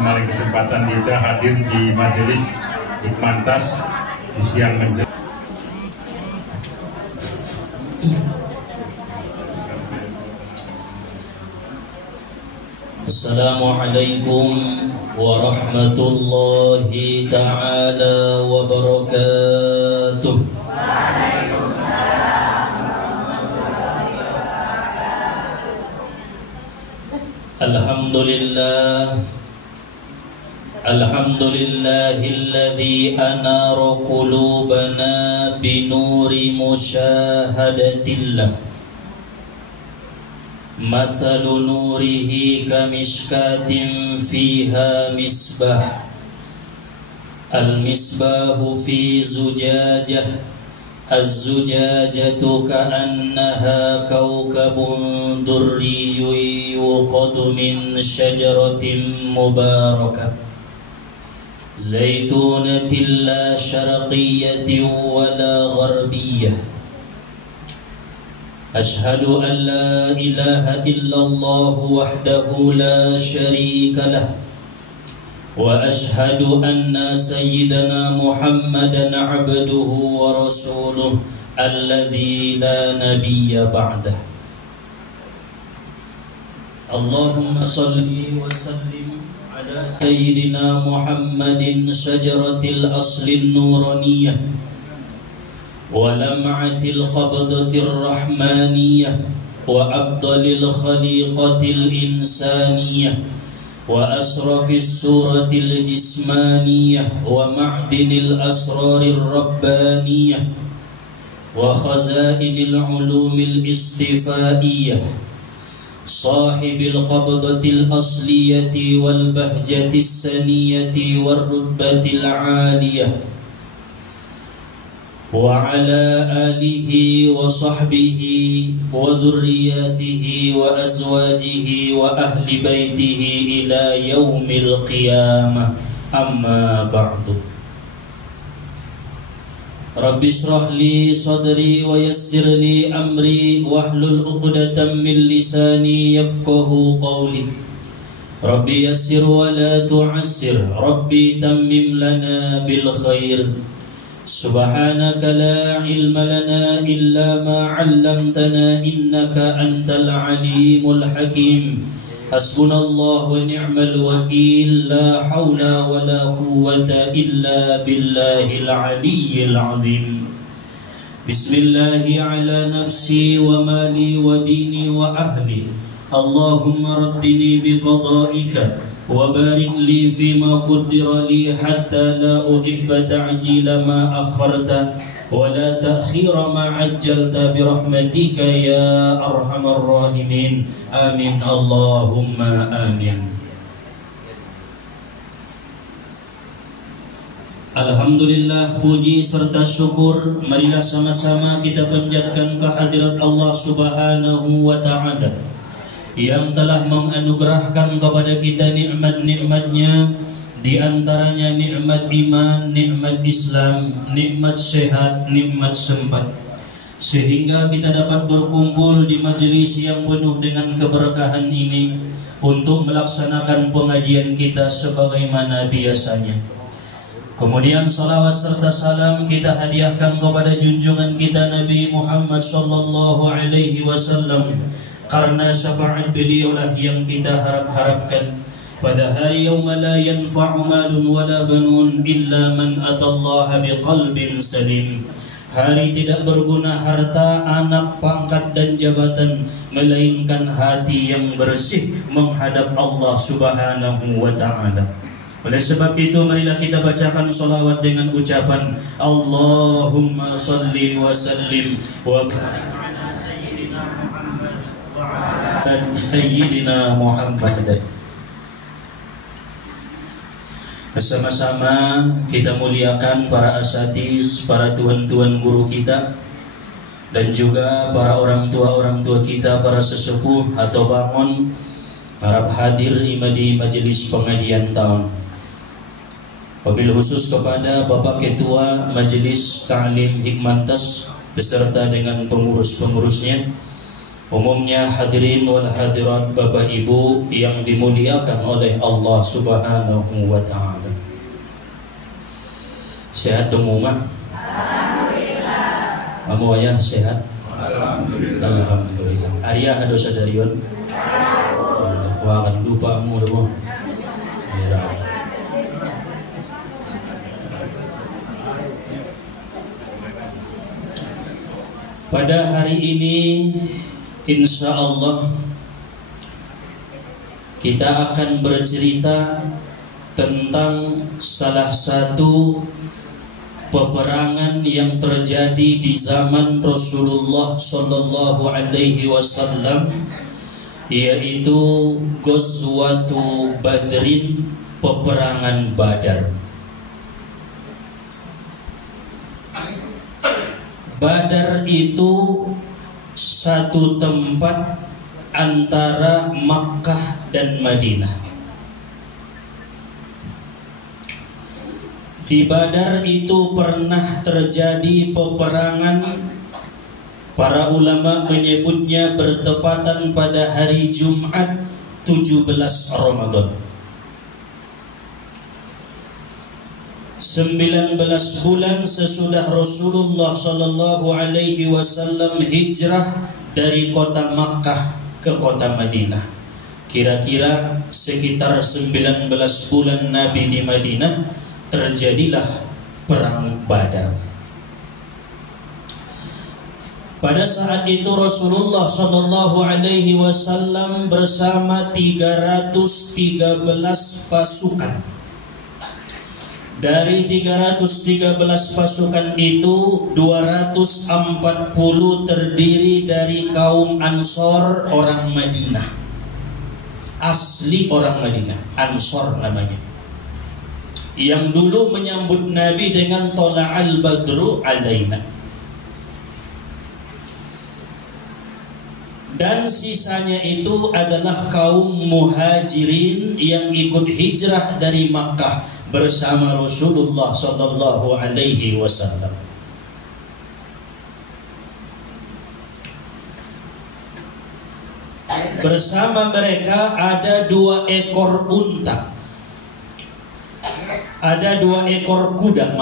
kemarin kesempatan kita hadir di majelis Hikmantas di siang menjelang. Assalamualaikum warahmatullahi ta'ala wabarakatuh. Alhamdulillah, alhamdulillahilladzi anara qulubana binuri musyahadatillah. Mathalu nurihi kamishkatin fiha misbah. Al-misbahu fi zujajah. Az-zujajatu ka'annaha kawkabun durriyyun yuqadu min syajaratin mubarakah zaitunatin la syarqiyyatin wala gharbiyyah. Ashhadu an la ilaha illallah wahdahu la syarika lah. Wa ashhadu anna sayyidana Muhammadan abduhu wa rasuluh alladzi la nabiyya ba'dah. Allahumma salli wa sallim ala sayyidina Muhammadin syajaratil aslin nuraniyah wa lam'atil qabdatir rahmaniyah wa abdalil khaliqatil insaniyah wa asrafis suratil jismaniyah wa ma'dinil asrarir rabbaniyah wa khazainil ulumil istifaiyah sahibil qabdatil asliyati wal bahjatis saniyati war rubbatil aliyah wa ala alihi wa sahbihi wa dhurriyyatihi wa azwajihi wa ahli baitihi ila yaumil qiyamah. Amma ba'du. Rabbi shrah li sadri wa yassir li amri wahlul 'uqdatam min lisani yafqahu qawli. Rabbi yassir wa la tu'assir. Rabbi tammim lana bil khair. Subhanaka la ilma lana illa ma 'allamtana innaka antal alimul hakim. Hasbunallahu wa ni'mal wakil. La haula wa la quwwata illa billahil aliyyil azim. Bismillahi ala nafsi wa mali wa dini wa ahli. Allahumma raddini biqada'ika wa barik li fima qaddara li hatta la uhibba ta'jila ma akharta wa la ta'khira ma ajjalta bi rahmatika ya arhamar rahimin. Amin Allahumma amin. Alhamdulillah, puji serta syukur marilah sama-sama kita panjatkan kehadirat Allah Subhanahu wa ta'ala yang telah menganugerahkan kepada kita nikmat-nikmatnya, di antaranya nikmat iman, nikmat Islam, nikmat sehat, nikmat sempat, sehingga kita dapat berkumpul di majelis yang penuh dengan keberkahan ini untuk melaksanakan pengajian kita sebagaimana biasanya. Kemudian salawat serta salam kita hadiahkan kepada junjungan kita Nabi Muhammad sallallahu alaihi wasallam, karena syafaat beliaulah yang kita harap-harapkan pada hari yauma la yanfa'u malun wala banun illa man atallaha biqalbin salim. Hari tidak berguna harta, anak, pangkat dan jabatan, melainkan hati yang bersih menghadap Allah Subhanahu wa ta'ala. Oleh sebab itu marilah kita bacakan salawat dengan ucapan Allahumma salli wa sallim wa barik Sayyidina Muhammad. Bersama-sama kita muliakan para asatiz, para tuan-tuan guru kita, dan juga para orang tua kita, para sesepuh atau bangun, para hadir di majelis pengajian tahun. Wabil khusus kepada Bapak Ketua Majelis Ta'lim Hikmantas beserta dengan pengurus-pengurusnya, Umumnya hadirin wal hadirat, Bapak Ibu yang dimuliakan oleh Allah Subhanahu wa taala. Sehat dong Mama? Alhamdulillah. Kamu ayah sehat? Alhamdulillah. Alhamdulillah. Arya hado sadarion? Tuangan lupa mu dong. Pada hari ini insya Allah kita akan bercerita tentang salah satu peperangan yang terjadi di zaman Rasulullah Sallallahu Alaihi Wasallam, yaitu Ghazwatu Badrin, peperangan Badar. Badar itu satu tempat antara Makkah dan Madinah. Di Badar itu pernah terjadi peperangan. Para ulama menyebutnya bertepatan pada hari Jumat 17 Ramadan. 19 bulan sesudah Rasulullah Sallallahu Alaihi Wasallam hijrah dari kota Makkah ke kota Madinah. Kira-kira sekitar 19 bulan Nabi di Madinah, terjadilah perang Badar. Pada saat itu Rasulullah Sallallahu Alaihi Wasallam bersama 313 pasukan. Dari 313 pasukan itu 240 terdiri dari kaum Ansor, orang Madinah. Asli orang Madinah, Ansor namanya. Yang dulu menyambut Nabi dengan Tola'al Badru alaina. Dan sisanya itu adalah kaum Muhajirin yang ikut hijrah dari Makkah bersama Rasulullah Sallallahu Alaihi Wasallam. Bersama mereka ada 2 ekor unta, ada 2 ekor kuda,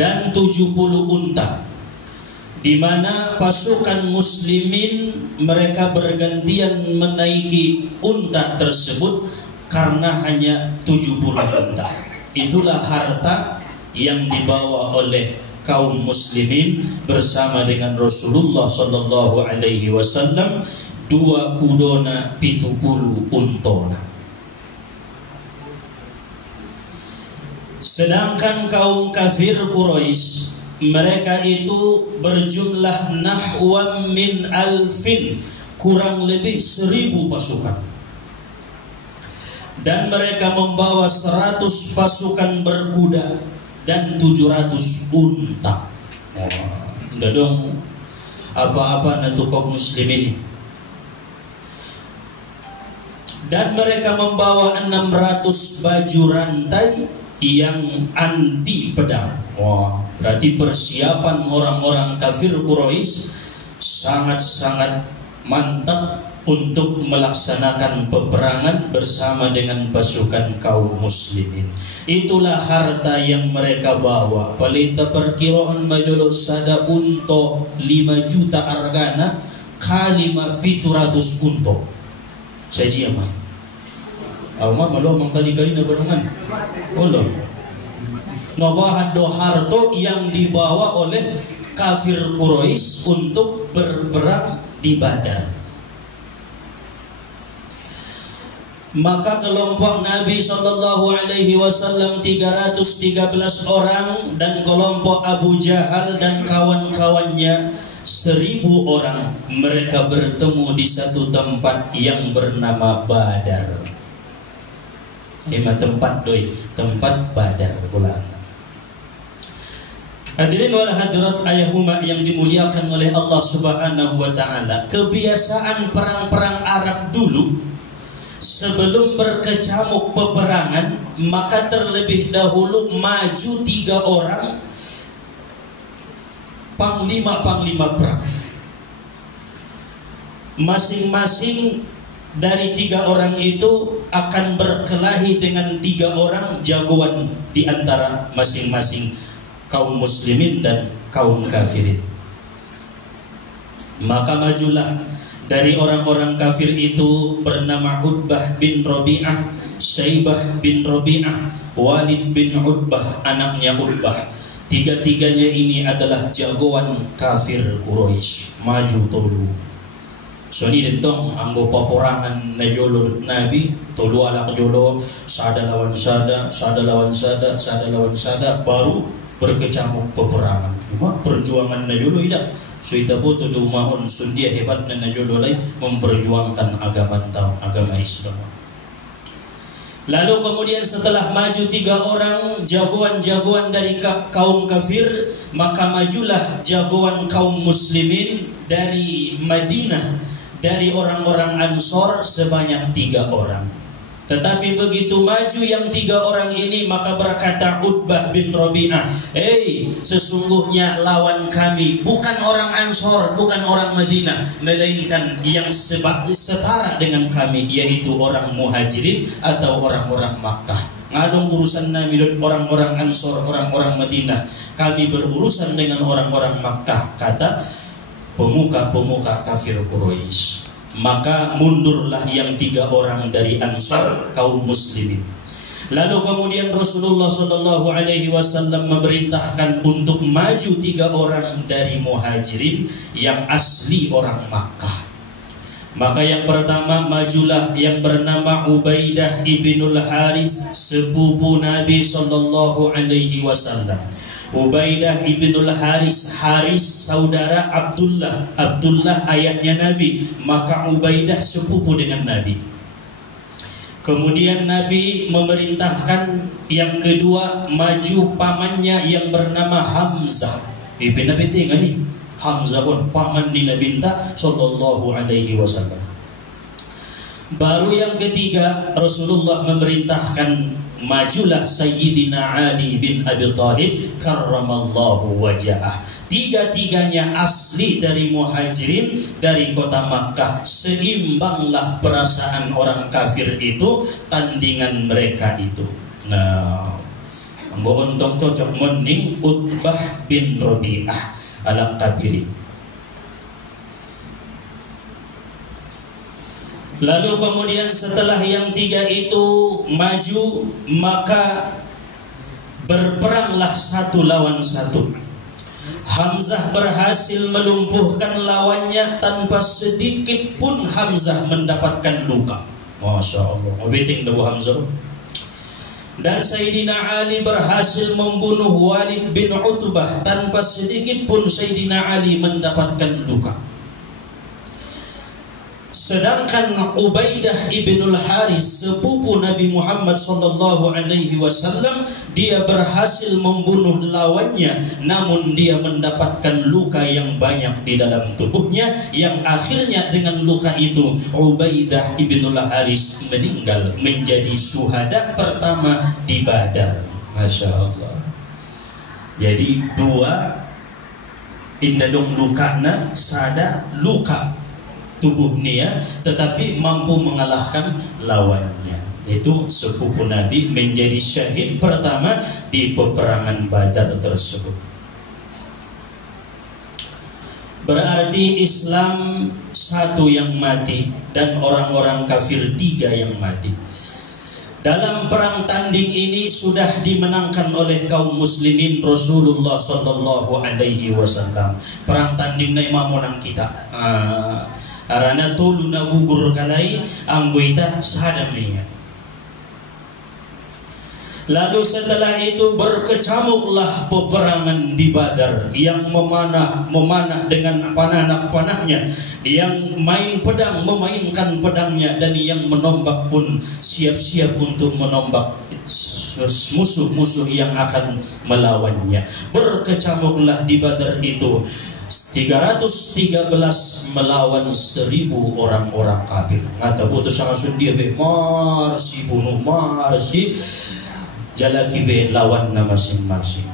dan 70 unta. Di mana pasukan muslimin mereka bergantian menaiki unta tersebut karena hanya 70 unta. Itulah harta yang dibawa oleh kaum muslimin bersama dengan Rasulullah Sallallahu Alaihi Wasallam, 2 kudona 70 untona. Sedangkan kaum kafir Quraisy, mereka itu berjumlah nahwan min alfin, kurang lebih 1000 pasukan. Dan mereka membawa 100 pasukan berkuda dan 700 unta. Udah dong, apa-apa nanti kaum muslimin. Dan mereka membawa 600 baju rantai yang anti pedang. Berarti persiapan orang-orang kafir Quraisy sangat-sangat mantap untuk melaksanakan peperangan bersama dengan pasukan kaum muslimin. Itulah harta yang mereka bawa. Palita perkiraan majolos sada unto 5 juta argana kali 700 unto. Saji amai. Alma malo mengkali-kali na barengan. Ulo. Nabahan do harto yang dibawa oleh kafir Quraisy untuk berperang di Badar. Maka kelompok Nabi Sallallahu Alaihi Wasallam 313 orang dan kelompok Abu Jahal dan kawan-kawannya 1000 orang, mereka bertemu di satu tempat yang bernama Badar. Tempat Badar bulan. Hadirin wal hadirat ayahuma yang dimuliakan oleh Allah Subhanahu wa taala. Kebiasaan perang-perang Arab dulu, sebelum berkecamuk peperangan, maka terlebih dahulu maju 3 orang panglima perang. masing-masing dari 3 orang itu akan berkelahi dengan 3 orang jagoan di antara masing-masing kaum muslimin dan kaum kafirin. Maka majulah dari orang-orang kafir itu bernama Utbah bin Rabi'ah, Syaibah bin Rabi'ah, Walid bin Utbah, anaknya Utbah. 3-tiganya ini adalah jagoan kafir Quraisy. Maju tolu. So ni dentong anggo peperangan na jolo Nabi, tolu alak jolo, sada lawan sada, sada lawan sada, sada lawan sada, baru berkecamuk peperangan. Cuma perjuangan na jolo tidak. So ita po to lumahon sundia hebat na jolo lay memperjuangkan agama Islam. Lalu kemudian setelah maju 3 orang jagoan-jagoan dari kaum kafir, maka majulah jagoan kaum muslimin dari Madinah, dari orang-orang Ansor sebanyak 3 orang. Tetapi begitu maju yang 3 orang ini, maka berkata Utbah bin Rabi'ah, sesungguhnya lawan kami bukan orang Ansor, bukan orang Madinah, melainkan yang setara dengan kami, yaitu orang Muhajirin atau orang-orang Makkah. Ngadong urusan nami orang-orang Ansor, orang-orang Madinah. Kami berurusan dengan orang-orang Makkah, kata pemuka-pemuka kafir Quraisy. Maka mundurlah yang 3 orang dari Ansor kaum muslimin. Lalu kemudian Rasulullah SAW memerintahkan untuk maju 3 orang dari Muhajirin yang asli orang Makkah. Maka yang pertama majulah yang bernama Ubaidah ibnul Haris, sepupu Nabi SAW. Ubaidah ibnul Haris, Haris saudara Abdullah, Abdullah ayahnya Nabi, maka Ubaidah sepupu dengan Nabi. Kemudian Nabi memerintahkan yang kedua maju pamannya yang bernama Hamzah. Nabi tinggal ni Hamzah pun paman di Nabi sallallahu alaihi wasallam. Baru yang ketiga Rasulullah memerintahkan majulah Sayyidina Ali bin Abi Thalib karramallahu wajhah. 3-tiganya asli dari Muhajirin, dari kota Makkah. Seimbanglah perasaan orang kafir itu, tandingan mereka itu. Nah, mohon tong cocok mening Utbah bin Rabi'ah al-Qabiri. Lalu kemudian setelah yang 3 itu maju, maka berperanglah 1 lawan 1. Hamzah berhasil melumpuhkan lawannya tanpa sedikit pun Hamzah mendapatkan luka. Masya Allah. Obeting dawu Hamzah. Dan Sayyidina Ali berhasil membunuh Walid bin Utbah tanpa sedikit pun Sayyidina Ali mendapatkan luka. Sedangkan Ubaidah ibnul Haris, sepupu Nabi Muhammad sallallahu alaihi wasallam, dia berhasil membunuh lawannya, namun dia mendapatkan luka yang banyak di dalam tubuhnya, yang akhirnya dengan luka itu Ubaidah ibnul Haris meninggal menjadi syuhada pertama di Badar. Masya Allah. Jadi 2 indadong lukana sada luka tubuhnya, tetapi mampu mengalahkan lawannya. Itu sepupu Nabi menjadi syahid pertama di peperangan Badar tersebut. Berarti Islam 1 yang mati dan orang-orang kafir 3 yang mati. Dalam perang tanding ini sudah dimenangkan oleh kaum muslimin Rasulullah sallallahu alaihi wasallam. Perang tanding na imamunang kita. Karena tulu na gugur kalay anggoita sadaminya. Lalu setelah itu berkecamuklah peperangan di Badar, yang memanah dengan panah-panahnya, yang main pedang memainkan pedangnya, dan yang menombak pun siap-siap untuk menombak musuh-musuh yang akan melawannya. Berkecamuklah di Badar itu 313 melawan 1000 orang-orang kafir. Ngata putus sangat sundia be marsi bunuh marsi jalaki be lawan na masing-masing.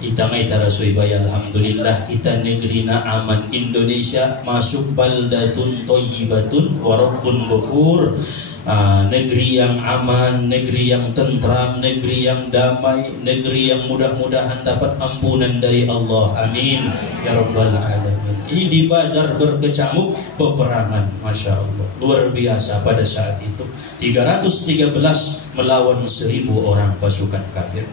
Itamai tarasui baya alhamdulillah ita negeri na aman Indonesia masuk baldatun thayyibatun wa rabbun ghafur. Negeri yang aman, negeri yang tentram, negeri yang damai, negeri yang mudah-mudahan dapat ampunan dari Allah. Amin ya rabbal alamin. Ini di Badar berkecamuk peperangan, masya Allah, luar biasa pada saat itu. 313 melawan 1000 orang pasukan kafir.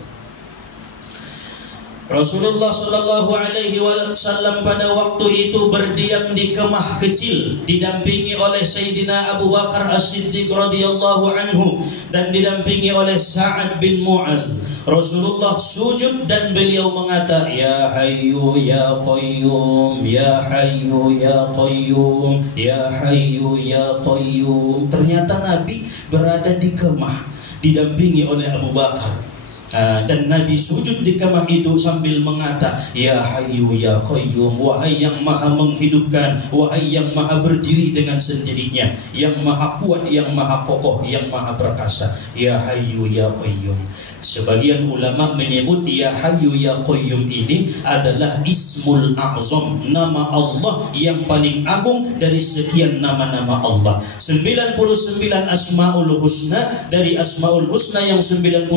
Rasulullah Shallallahu Alaihi Wasallam pada waktu itu berdiam di kemah kecil, didampingi oleh Sayyidina Abu Bakar As-Siddiq radhiyallahu anhu dan didampingi oleh Sa'ad bin Mu'az. Rasulullah sujud dan beliau mengatakan, Ya Hayyu Ya Qayyum, Ya Hayyu Ya Qayyum, Ya Hayyu Ya Qayyum. Ternyata Nabi berada di kemah didampingi oleh Abu Bakar. Dan Nabi sujud di kemah itu sambil mengata, Ya Hayyu Ya Qayyum, wahai yang maha menghidupkan, wahai yang maha berdiri dengan sendirinya, yang maha kuat, yang maha kokoh, yang maha perkasa, Ya Hayyu Ya Qayyum. Sebagian ulama menyebut Ya Hayyu Ya Qayyum ini adalah Ismul A'zam, nama Allah yang paling agung dari sekian nama-nama Allah. 99 Asmaul Husna, dari Asmaul Husna yang 99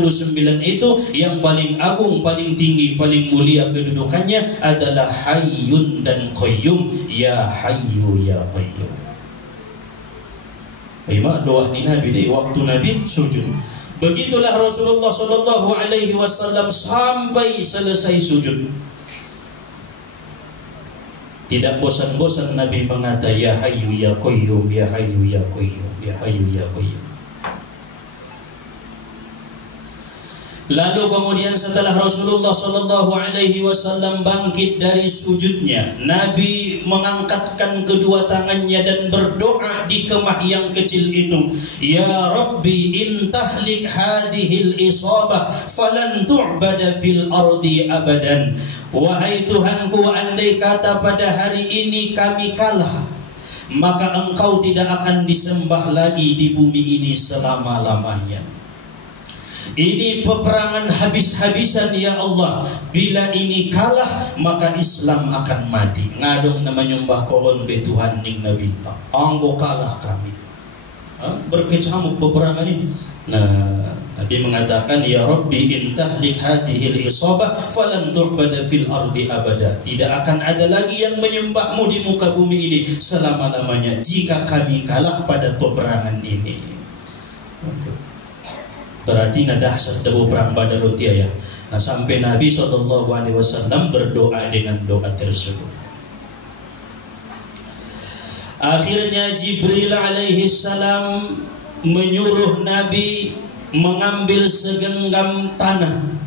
itu yang paling agung, paling tinggi, paling mulia kedudukannya adalah Hayyun dan Qayyum. Ya Hayyu Ya Qayyum. Ima doa ni Nabi di waktu Nabi sujud. Begitulah Rasulullah Shallallahu Alaihi Wasallam sampai selesai sujud. Tidak bosan-bosan Nabi mengata Ya Hayyu Ya Qayyum, Ya Hayyu Ya Qayyum, Ya Hayyu Ya Qayyum. Lalu kemudian setelah Rasulullah Shallallahu Alaihi Wasallam bangkit dari sujudnya, Nabi mengangkatkan kedua tangannya dan berdoa di kemah yang kecil itu. Ya Rabbi intahlik hadhil isabah falan tu'bada fil ardi abadan. Wahai Tuhanku, andai kata pada hari ini kami kalah, maka Engkau tidak akan disembah lagi di bumi ini selama-lamanya. Ini peperangan habis-habisan ya Allah. Bila ini kalah maka Islam akan mati. Ngadong nama nyumbah kohon be Tuhan ning Nabi ta. Anggo kalah kami. Berkecamuk peperangan ini. Nah, Nabi mengatakan Ya Rabbi intahlik hadhil isabah falan tu'bada fil ardi abada. Tidak akan ada lagi yang menyembahmu di muka bumi ini selama-lamanya jika kami kalah pada peperangan ini. Berarti nadah sedang perang Badar ya. Nah sampai Nabi SAW berdoa dengan doa tersebut. Akhirnya Jibril alaihi salam menyuruh Nabi mengambil segenggam tanah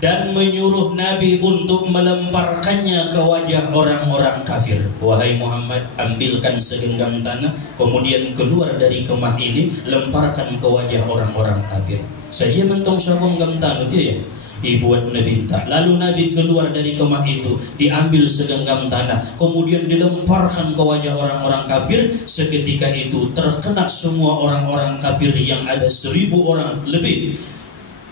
dan menyuruh Nabi untuk melemparkannya ke wajah orang-orang kafir. Wahai Muhammad, ambilkan segenggam tanah, kemudian keluar dari kemah ini, lemparkan ke wajah orang-orang kafir. Saja mentong segenggam tanah itu ya, dibuat Nabi tak. Lalu Nabi keluar dari kemah itu, diambil segenggam tanah, kemudian dilemparkan ke wajah orang-orang kafir. Seketika itu terkena semua orang-orang kafir yang ada 1000 orang lebih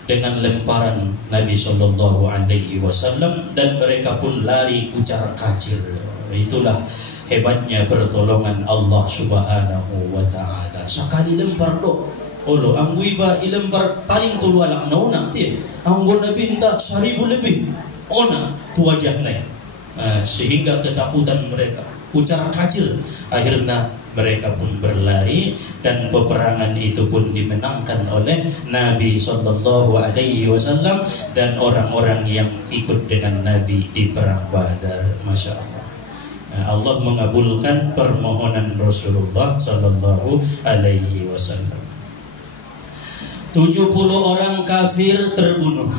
dengan lemparan Nabi Shallallahu Alaihi Wasallam, dan mereka pun lari kucar kacir. Itulah hebatnya pertolongan Allah Subhanahu Wa Taala. Sekali lempar dok, olo anggu iba ilempar paling tulualak nauna ti, anggu Nabi tak 1000 lebih, ona tu wajahnya, sehingga ketakutan mereka kucar kacir. Akhirnya mereka pun berlari dan peperangan itu pun dimenangkan oleh Nabi Sallallahu Alaihi Wasallam dan orang-orang yang ikut dengan Nabi di perang Badar. Masya Allah. Allah mengabulkan permohonan Rasulullah Sallallahu Alaihi Wasallam. 70 orang kafir terbunuh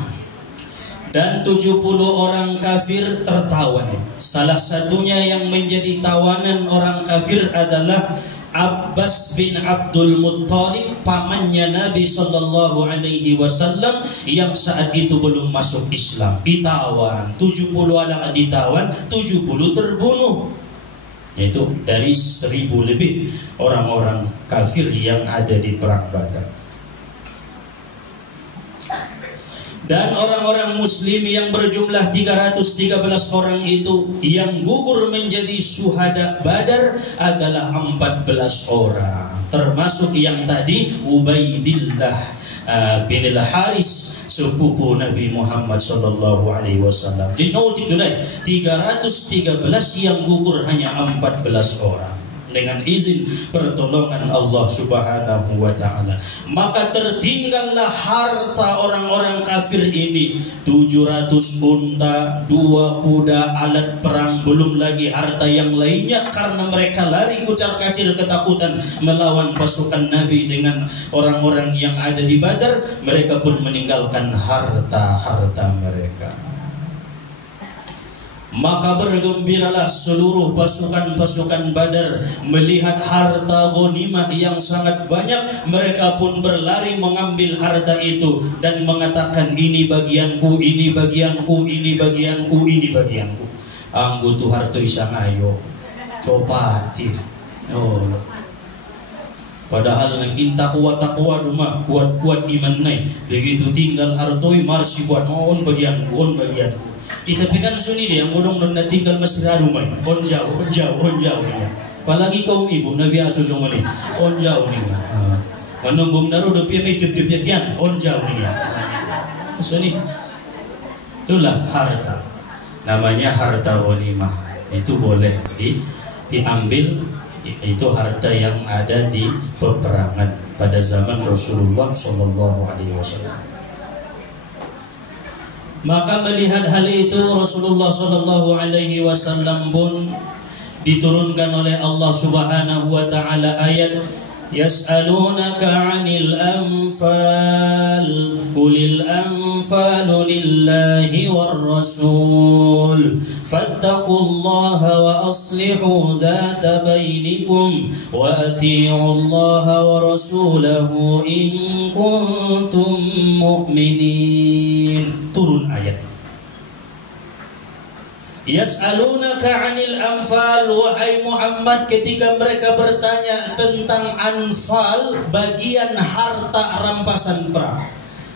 dan 70 orang kafir tertawan. Salah satunya yang menjadi tawanan orang kafir adalah Abbas bin Abdul Muttalib, pamannya Nabi Sallallahu Alaihi Wasallam yang saat itu belum masuk Islam. Ditawan, 70 orang ditawan, 70 terbunuh. Yaitu dari 1000 lebih orang-orang kafir yang ada di perang Badar. Dan orang-orang muslim yang berjumlah 313 orang itu yang gugur menjadi syuhada Badar adalah 14 orang, termasuk yang tadi Ubaidillah bin Al-Haris, sepupu Nabi Muhammad sallallahu alaihi wasallam. Dinotik dulu 313 yang gugur hanya 14 orang. Dengan izin pertolongan Allah Subhanahu wa ta'ala, maka tertinggallah harta orang-orang kafir ini 700 unta, 2 kuda, alat perang, belum lagi harta yang lainnya, karena mereka lari kucar-kacir ketakutan melawan pasukan Nabi dengan orang-orang yang ada di Badar. Mereka pun meninggalkan harta-harta mereka. Maka bergembiralah seluruh pasukan-pasukan Badar melihat harta ghanimah yang sangat banyak. Mereka pun berlari mengambil harta itu dan mengatakan, ini bagianku, ini bagianku, ini bagianku, ini bagianku. Anggo tu harta isang ayo copati. Oh. Padahal naging takwa rumah, kuat iman nai. Begitu tinggal hartoi marsi buat on bagianku. Tapi kan suni dia yang udong na tinggal masih rumah. On jauh niya. Palagi kaum ibu Nabi Asus yang mani. On jauh niya. Manunggong naruh dopi may tip-tip yan. On jauh niya. Suni. Itulah harta. Namanya harta ghanimah. Itu boleh diambil. Itu harta yang ada di peperangan pada zaman Rasulullah sallallahu alaihi wasallam. Maka melihat hal itu Rasulullah sallallahu alaihi wasallam pun diturunkan oleh Allah Subhanahu wa taala ayat yas'alunaka 'anil anfal qulil anfalu lillahi war rasul fattaqullaha wa aslihu dhata bainikum wa ati'ullaha wa rasulahu in kuntum mu'minin. Turun ayat. Yas'alunaka 'anil anfal, wahai Muhammad, ketika mereka bertanya tentang anfal, bagian harta rampasan perang.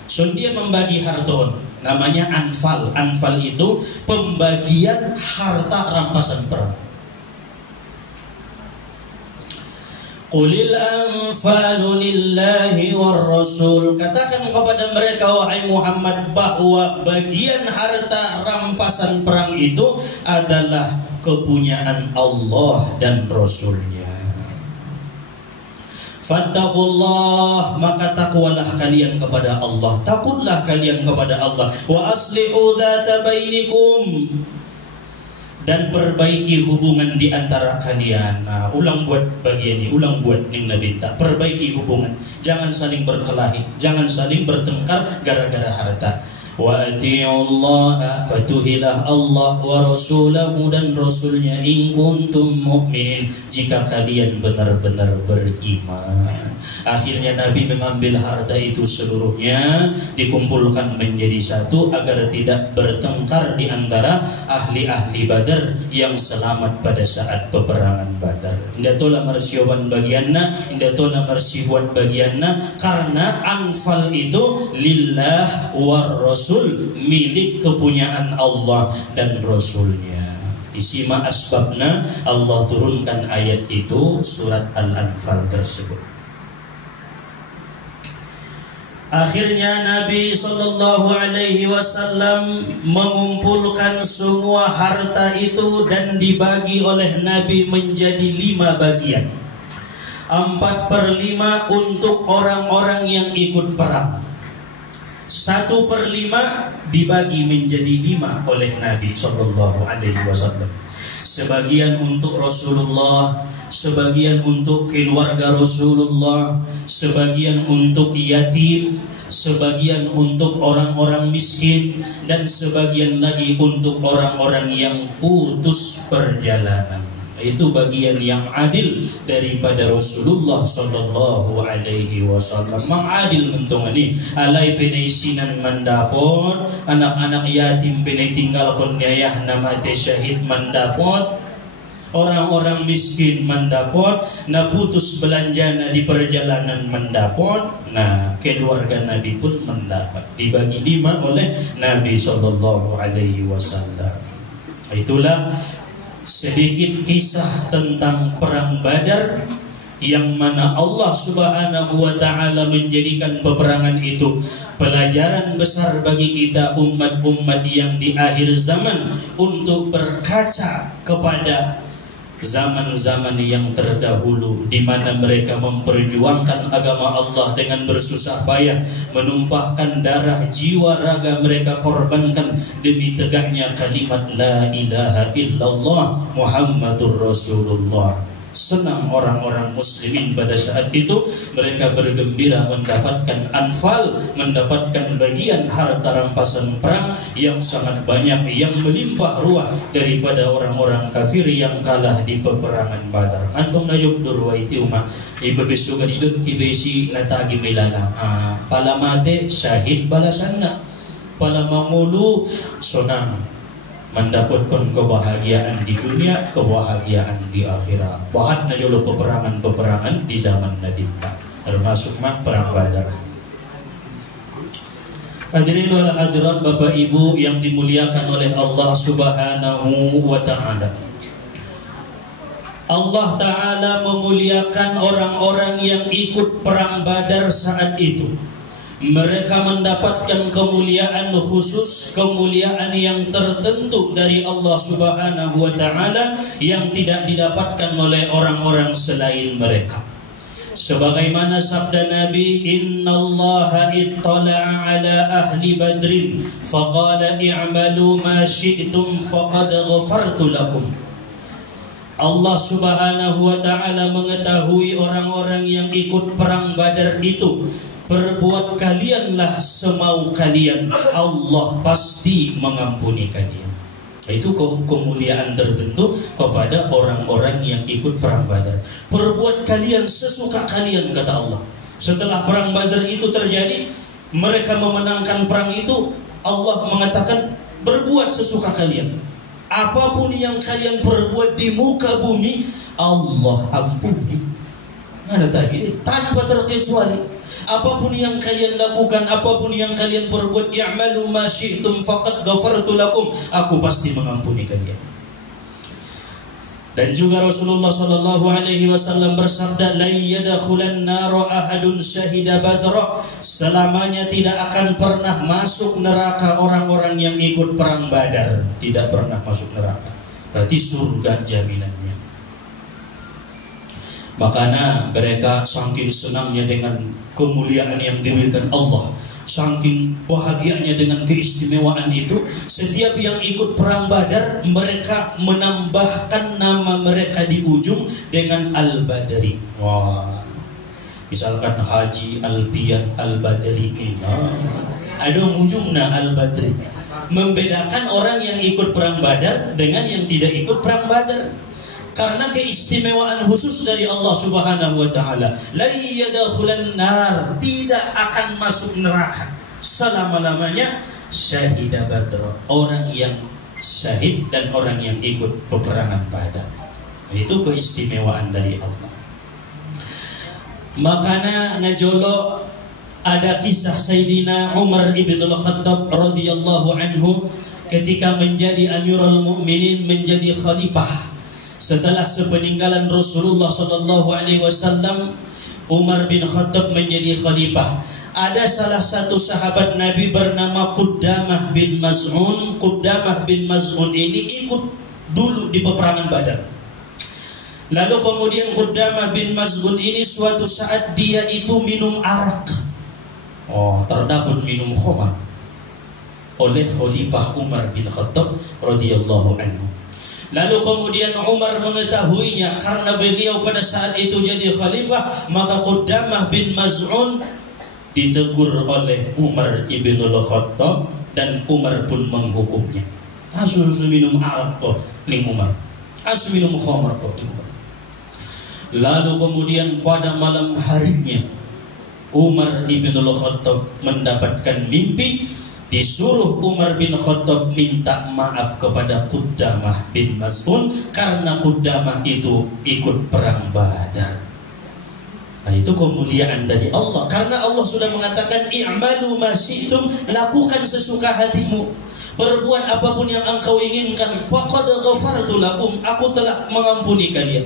So dia membagi harta, namanya anfal. Anfal itu pembagian harta rampasan perang. Qulil anfalu lillahi war rasul, katakan kepada mereka wahai Muhammad bahwa bagian harta rampasan perang itu adalah kepunyaan Allah dan Rasulnya. Fattaqullah, maka takwalah kalian kepada Allah, takutlah kalian kepada Allah. Wa aslihu dzata bainikum, dan perbaiki hubungan di antara kalian. Nah, ulang buat bagian ini, ulang buat ning Nabi tak perbaiki hubungan. Jangan saling berkelahi, jangan saling bertengkar gara-gara harta. Wa ati'ullaha, patuhilah Allah, wa rasulahu, dan rasulnya, in kuntum mu'minin, jika kalian benar-benar beriman. Akhirnya Nabi mengambil harta itu seluruhnya, dikumpulkan menjadi satu agar tidak bertengkar di antara ahli-ahli Badar yang selamat pada saat peperangan Badar. Indah tola marsiwan bagianna, indah tola marsiwan bagianna, karena anfal itu lillah war rasul, milik kepunyaan Allah dan Rasulnya. Isima asbabna, Allah turunkan ayat itu, surat Al-Anfal tersebut. Akhirnya Nabi sallallahu alaihi wasallam mengumpulkan semua harta itu dan dibagi oleh Nabi menjadi 5 bagian. 4/5 untuk orang-orang yang ikut perang. 1/5 dibagi menjadi 5 oleh Nabi sallallahu alaihi wasallam. Sebagian untuk Rasulullah, sebagian untuk keluarga Rasulullah, sebagian untuk yatim, sebagian untuk orang-orang miskin, dan sebagian lagi untuk orang-orang yang putus perjalanan. Itu bagian yang adil daripada Rasulullah sallallahu alaihi wasallam. Mengadil mentung ini, alai penaisinan mendapot, anak-anak yatim penaitinggal kunyayah nama syahid mendapot. orang-orang miskin mendapat, na putus belanjana di perjalanan mendapat, nah keluarga Nabi pun mendapat, dibagi 5 oleh Nabi sallallahu alaihi wasallam. Itulah sedikit kisah tentang perang Badar, yang mana Allah Subhanahu wa ta'ala menjadikan peperangan itu pelajaran besar bagi kita umat-umat yang di akhir zaman, untuk berkaca kepada zaman-zaman yang terdahulu, di mana mereka memperjuangkan agama Allah dengan bersusah payah, menumpahkan darah, jiwa, raga mereka korbankan demi tegaknya kalimat la ilaha illallah Muhammadur Rasulullah. Senang orang-orang muslimin pada saat itu, mereka bergembira mendapatkan anfal, mendapatkan bagian harta rampasan perang yang sangat banyak, yang melimpah ruah daripada orang-orang kafir yang kalah di peperangan Badar. Antum najub durwa itu mah ibu besugan hidup kibesi natagi milana. Pala mate syahid balasanna, pala mangulu sonang, mendapatkan kebahagiaan di dunia, kebahagiaan di akhirat. Bahat na jolo peperangan-peperangan di zaman Nabi, termasuk perang Badar. Hadirin wal hadirat, Bapak Ibu yang dimuliakan oleh Allah Subhanahu wa ta'ala. Allah Ta'ala memuliakan orang-orang yang ikut perang Badar saat itu. Mereka mendapatkan kemuliaan khusus, kemuliaan yang tertentu dari Allah Subhanahu wa ta'ala yang tidak didapatkan oleh orang-orang selain mereka. Sebagaimana sabda Nabi, innallaha ittala'a ala ahli badrin faqala i'malu ma syi'tum faqad ghafartu lakum. Allah Subhanahu wa ta'ala mengetahui orang-orang yang ikut perang Badar itu, perbuat kalianlah semau kalian, Allah pasti mengampuni kalian. Itu kemuliaan tertentu kepada orang-orang yang ikut perang Badar. Perbuat kalian sesuka kalian, kata Allah. Setelah perang Badar itu terjadi, mereka memenangkan perang itu, Allah mengatakan berbuat sesuka kalian. Apapun yang kalian perbuat di muka bumi, Allah ampuni. Mana tadi? Tanpa terkecuali. Apapun yang kalian lakukan, apapun yang kalian perbuat, i'malu ma syi'tum faqad ghafartu lakum, aku pasti mengampuni kalian. Dan juga Rasulullah sallallahu alaihi wasallam bersabda, la yadkhulan nar ahadun syahida badra, selamanya tidak akan pernah masuk neraka orang-orang yang ikut perang Badar, tidak pernah masuk neraka. Berarti surga jaminannya. Makanya mereka saking senangnya dengan kemuliaan yang diberikan Allah, saking bahagianya dengan keistimewaan itu, setiap yang ikut perang Badar mereka menambahkan nama mereka di ujung dengan Al-Badri. Wah, misalkan Haji Alpian Al-Badri ini, ada ujungnya Al-Badri, membedakan orang yang ikut perang Badar dengan yang tidak ikut perang Badar. Karena keistimewaan khusus dari Allah Subhanahu wa ta'ala, la yadkhulan nar, tidak akan masuk neraka selama-lamanya syahida Badr, orang yang syahid dan orang yang ikut peperangan Badar. Itu keistimewaan dari Allah. Makanya najolo ada kisah Sayyidina Umar ibn al-Khattab radhiyallahu anhu ketika menjadi Amirul Mukminin, menjadi khalifah. Setelah sepeninggalan Rasulullah sallallahu alaihi wasallam, Umar bin Khattab menjadi khalifah. Ada salah satu sahabat Nabi bernama Qudamah bin Maz'un. Qudamah bin Maz'un ini ikut dulu di peperangan Badar. Lalu kemudian Qudamah bin Maz'un ini suatu saat dia itu minum arak. Terdapat minum khamar oleh Khalifah Umar bin Khattab radhiyallahu anhu. Lalu kemudian Umar mengetahuinya, karena beliau pada saat itu jadi khalifah, maka Qudamah bin Maz'un ditegur oleh Umar ibn al-Khattab dan Umar pun menghukumnya. Asu minum arak kok ning Umar, asu minum khamar kok ning Umar. Lalu kemudian pada malam harinya Umar ibn al-Khattab mendapatkan mimpi disuruh Umar bin Khattab minta maaf kepada Qudamah bin Maz'un karena Qudamah itu ikut perang Badar. Nah, itu kemuliaan dari Allah, karena Allah sudah mengatakan i'malu ma syi'tum, lakukan sesuka hatimu, perbuat apapun yang engkau inginkan, faqad ghafartu lakum, aku telah mengampuni kalian.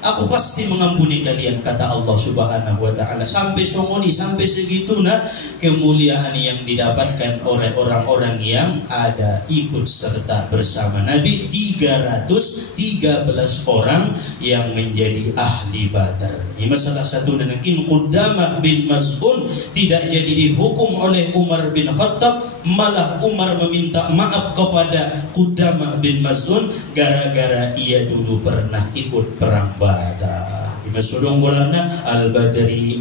Aku pasti mengampuni kalian, kata Allah Subhanahu wa ta'ala. Sampai songoni, sampai segitu nah kemuliaan yang didapatkan oleh orang-orang yang ada ikut serta bersama Nabi. 313 orang yang menjadi ahli Badar. Ini salah satu dan mungkin Qudamah bin Maz'un tidak jadi dihukum oleh Umar bin Khattab, malah Umar meminta maaf kepada Qudamah bin Maz'un gara-gara ia dulu pernah ikut perang Badar. Masudong bulanna al-Badri.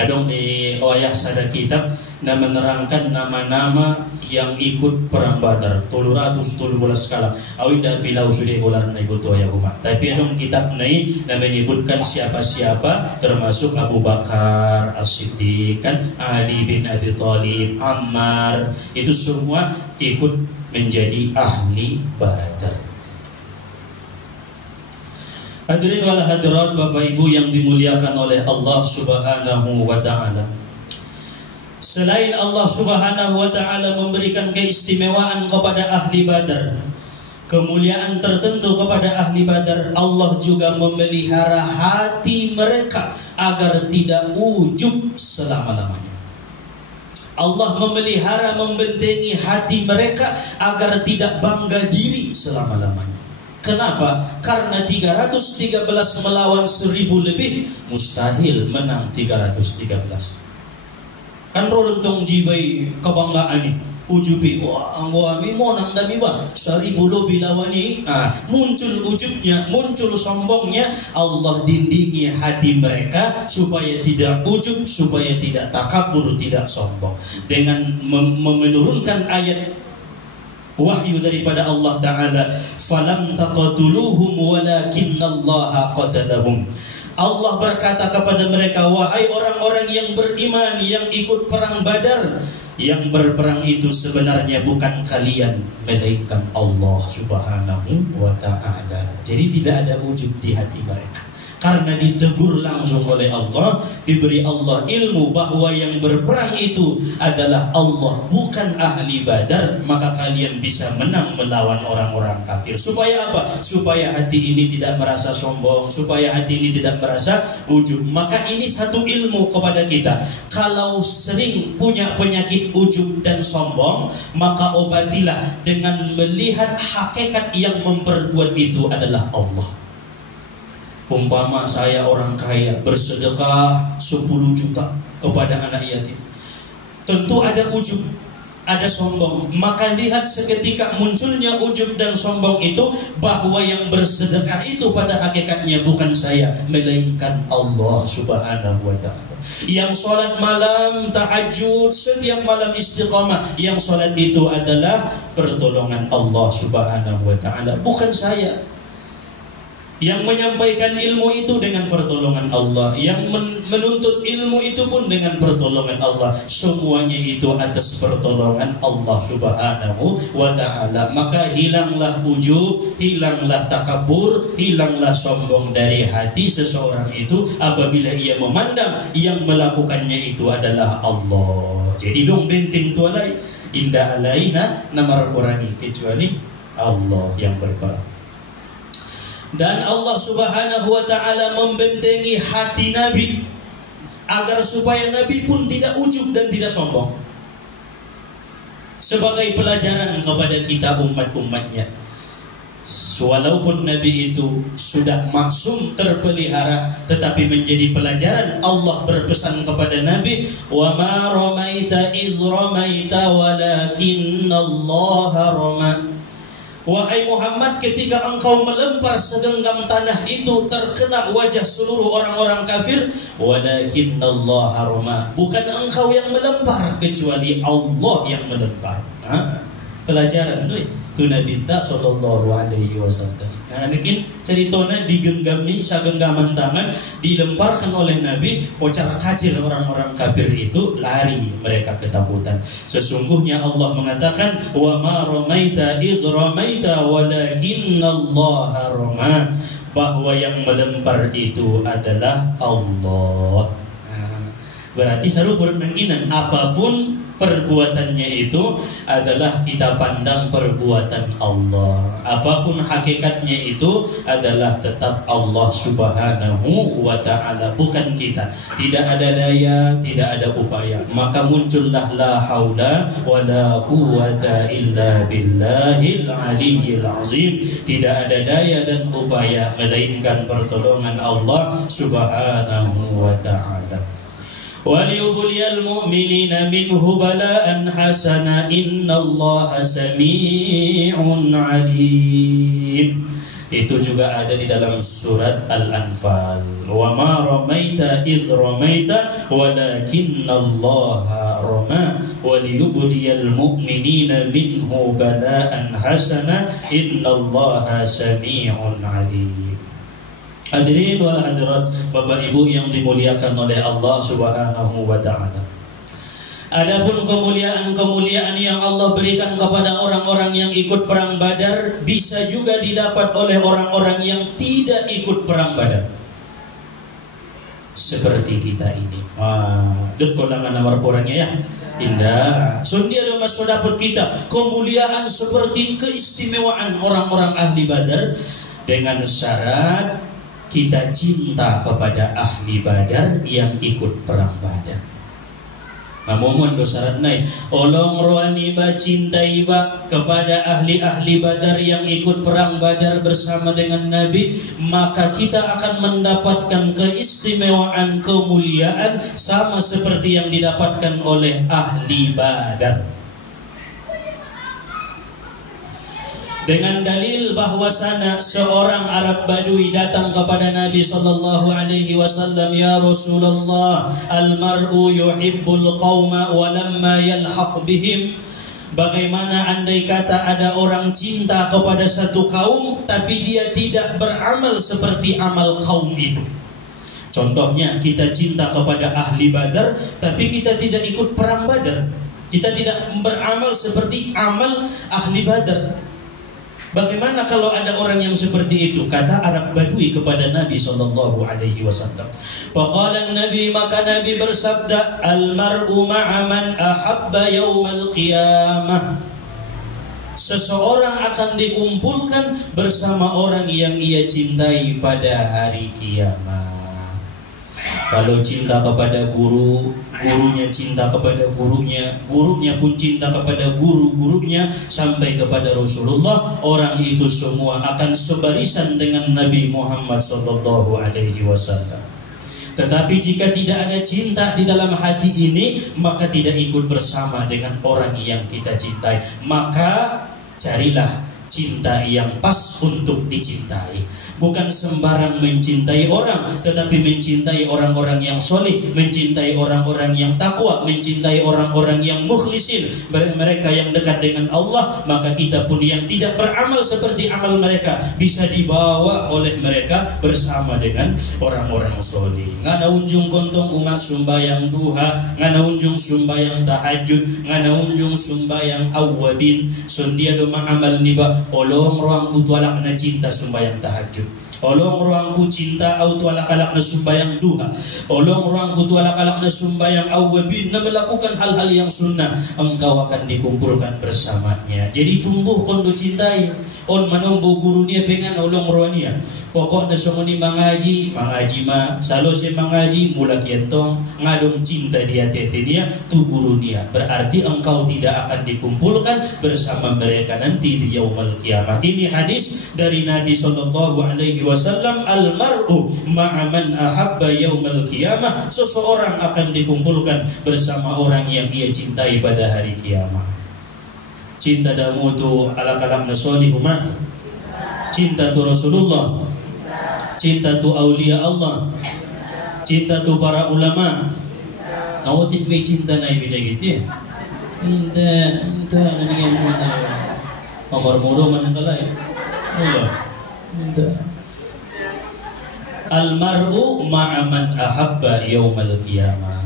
Adong di oyah sada kitab na menerangkan nama-nama yang ikut perang Badar 313 kala. Awin dah pilau sudah bulan na ibu ya rumah. Tapi adong kitab nai na menyebutkan siapa-siapa, termasuk Abu Bakar As-Siddiq, kan, Ali bin Abi Thalib, Ammar, itu semua ikut menjadi ahli Badar. Hadirin wal hadirat, Bapak Ibu yang dimuliakan oleh Allah Subhanahu wa ta'ala. Selain Allah Subhanahu wa ta'ala memberikan keistimewaan kepada ahli Badar, kemuliaan tertentu kepada ahli Badar, Allah juga memelihara hati mereka agar tidak ujub selama-lamanya. Allah memelihara, membentengi hati mereka agar tidak bangga diri selama-lamanya. Kenapa? Karena 313 melawan 1000 lebih, mustahil menang 313. Kan rodontong jibai kebanggaan ni, ujubi, wah anggoami monang dami ba 1000 lebih lawan ni. Muncul ujubnya, muncul sombongnya. Allah dindingi hati mereka supaya tidak ujub, supaya tidak takabur, tidak sombong, dengan menurunkan ayat wahyu daripada Allah Ta'ala, falam taqatuluhum walakinnallaha qatalahum. Allah berkata kepada mereka, wahai orang-orang yang beriman yang ikut perang Badar, yang berperang itu sebenarnya bukan kalian, melainkan Allah Subhanahu wa ta'ala. Jadi tidak ada ujub di hati mereka, karena ditegur langsung oleh Allah, diberi Allah ilmu bahwa yang berperang itu adalah Allah, bukan ahli Badar, maka kalian bisa menang melawan orang-orang kafir. Supaya apa? Supaya hati ini tidak merasa sombong, supaya hati ini tidak merasa ujub. Maka ini satu ilmu kepada kita. Kalau sering punya penyakit ujub dan sombong, maka obatilah dengan melihat hakikat yang memperbuat itu adalah Allah. Umpama saya orang kaya bersedekah 10 juta kepada anak yatim, tentu ada ujub, ada sombong. Maka lihat seketika munculnya ujub dan sombong itu, bahwa yang bersedekah itu pada hakikatnya bukan saya, melainkan Allah Subhanahu wa ta'ala. Yang sholat malam tahajud, setiap malam istiqamah, yang sholat itu adalah pertolongan Allah Subhanahu wa ta'ala, bukan saya. Yang menyampaikan ilmu itu dengan pertolongan Allah, yang menuntut ilmu itu pun dengan pertolongan Allah. Semuanya itu atas pertolongan Allah Subhanahu wa ta'ala. Maka hilanglah ujub, hilanglah takabur, hilanglah sombong dari hati seseorang itu apabila ia memandang yang melakukannya itu adalah Allah. Jadi dong benteng tu alai, indah alaina namar kurangi, kecuali Allah yang berperang. Dan Allah Subhanahu wa ta'ala membentengi hati Nabi agar supaya Nabi pun tidak ujub dan tidak sombong, sebagai pelajaran kepada kita umat-umatnya. Walaupun Nabi itu sudah maksum, terpelihara, tetapi menjadi pelajaran. Allah berpesan kepada Nabi, wa ma ramaita iz ramaita walakinnallaha rama. Wahai Muhammad, ketika engkau melempar segenggam tanah itu terkena wajah seluruh orang-orang kafir, walakinnallaha rama. Bukan engkau yang melempar, kecuali Allah yang melempar. Pelajaran, Tu Nabi tak sallallahu alaihi wasallam. Nah, bikin ceritanya digenggam nih, sagenggaman tangan dilemparkan oleh Nabi. Cara kacir orang-orang kafir itu lari, mereka ketakutan. Sesungguhnya Allah mengatakan, wa ma ramaita idh ramaita walakinallaha rama, bahwa yang melempar itu adalah Allah. Nah, berarti selalu berkenaan apapun perbuatannya itu adalah kita pandang perbuatan Allah. Apapun hakikatnya itu adalah tetap Allah Subhanahu wa ta'ala, bukan kita. Tidak ada daya, tidak ada upaya. Maka muncullah la haula wa la quwwata illa billahil aliyyil azim. Tidak ada daya dan upaya melainkan pertolongan Allah Subhanahu wa ta'ala. وَلِيُبْلِيَ الْمُؤْمِنِينَ مِنْهُ بَلَاءً حَسَنًا إِنَّ اللَّهَ سَمِيعٌ عَلِيمٌ. Itu juga ada di dalam surat Al-Anfal. Wa ma ramaita idh ramaita walakinallaha rama wa liyubdiyal mu'minina minhu bala'an hasana innallaha sami'un 'alim. Hadirin wal hadirat, Bapak Ibu yang dimuliakan oleh Allah Subhanahu wa ta'ala. Adapun kemuliaan-kemuliaan yang Allah berikan kepada orang-orang yang ikut perang Badar bisa juga didapat oleh orang-orang yang tidak ikut perang Badar. Seperti kita ini. Dut kolangan nomor porangnya ya. Indah. Sundia do masuk dapat kita kemuliaan seperti keistimewaan orang-orang ahli Badar dengan syarat kita cinta kepada ahli Badar yang ikut perang Badar. Namun dosa naik olong rohani ba cintai ba kepada ahli-ahli Badar yang ikut perang Badar bersama dengan Nabi, maka kita akan mendapatkan keistimewaan, kemuliaan sama seperti yang didapatkan oleh ahli Badar. Dengan dalil bahwasana seorang Arab Badui datang kepada Nabi sallallahu alaihi wasallam, ya Rasulullah, al-mar'u yuhibbul qauma wa lamma yalhaq bihim. Bagaimana andai kata ada orang cinta kepada satu kaum tapi dia tidak beramal seperti amal kaum itu. Contohnya kita cinta kepada ahli Badar tapi kita tidak ikut perang Badar. Kita tidak beramal seperti amal ahli Badar. Bagaimana kalau ada orang yang seperti itu? Kata Arab Badui kepada Nabi sallallahu alaihi wasallam. Faqala Nabi, maka Nabi bersabda, al-mar'u ma'a man ahabba yaumal qiyamah. Seseorang akan dikumpulkan bersama orang yang ia cintai pada hari kiamat. Kalau cinta kepada guru, gurunya cinta kepada gurunya, gurunya pun cinta kepada guru-gurunya sampai kepada Rasulullah, orang itu semua akan sebarisan dengan Nabi Muhammad sallallahu alaihi wasallam. Tetapi jika tidak ada cinta di dalam hati ini, maka tidak ikut bersama dengan orang yang kita cintai. Maka carilah cinta yang pas untuk dicintai. Bukan sembarang mencintai orang, tetapi mencintai orang-orang yang solih, mencintai orang-orang yang takwa, mencintai orang-orang yang mukhlisin, mereka yang dekat dengan Allah. Maka kita pun yang tidak beramal seperti amal mereka bisa dibawa oleh mereka bersama dengan orang-orang solih. Ngana unjung kontong umat sumbayang duha, ngana unjung sumbayang tahajud, ngana unjung sumbayang awabin. Sondia do amal niba olong ruang kutualak na cinta sumbayang tahajud. Olong ruangku cinta au tualak-alak na sumbayang duha. Olong ruangku tualak-alak na sumbayang awabin, na melakukan hal-hal yang sunnah, engkau akan dikumpulkan bersamanya. Jadi tumbuh kondo cintai. On manombo guru dia pengen olong ruania. Pokoknya semua ni mengaji ma, salo si mengaji mula kientong ngadong cinta dia tete dia tu guru dia. Berarti engkau tidak akan dikumpulkan bersama mereka nanti di yaumul kiamat. Ini hadis dari Nabi sallallahu alaihi wasallam, al-mar'u ma'a man ahabba yaumul kiamah. Seseorang akan dikumpulkan bersama orang yang ia cintai pada hari kiamat. Cinta damu tu alak-alak nasolih umat. Cinta tu Rasulullah. Cinta tu aulia Allah. Cinta tu para ulama. Awatit may cinta na ibinay gitu ya. Inta nangyayang cinta. Nomor muda man kalay. Almar'u ma'aman ahabba yaumal qiyamah.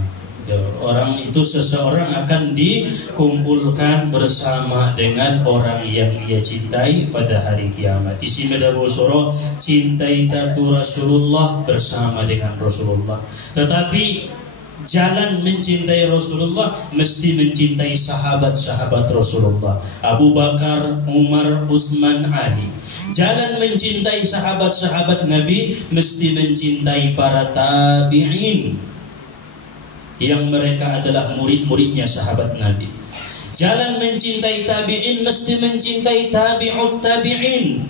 Orang itu, seseorang akan dikumpulkan bersama dengan orang yang ia cintai pada hari kiamat. Isi medaru surah cintai tatu Rasulullah bersama dengan Rasulullah. Tetapi jalan mencintai Rasulullah mesti mencintai sahabat-sahabat Rasulullah, Abu Bakar, Umar, Utsman, Ali. Jalan mencintai sahabat-sahabat Nabi mesti mencintai para tabi'in yang mereka adalah murid-muridnya sahabat Nabi. Jalan mencintai tabi'in mesti mencintai tabi'ut tabi'in.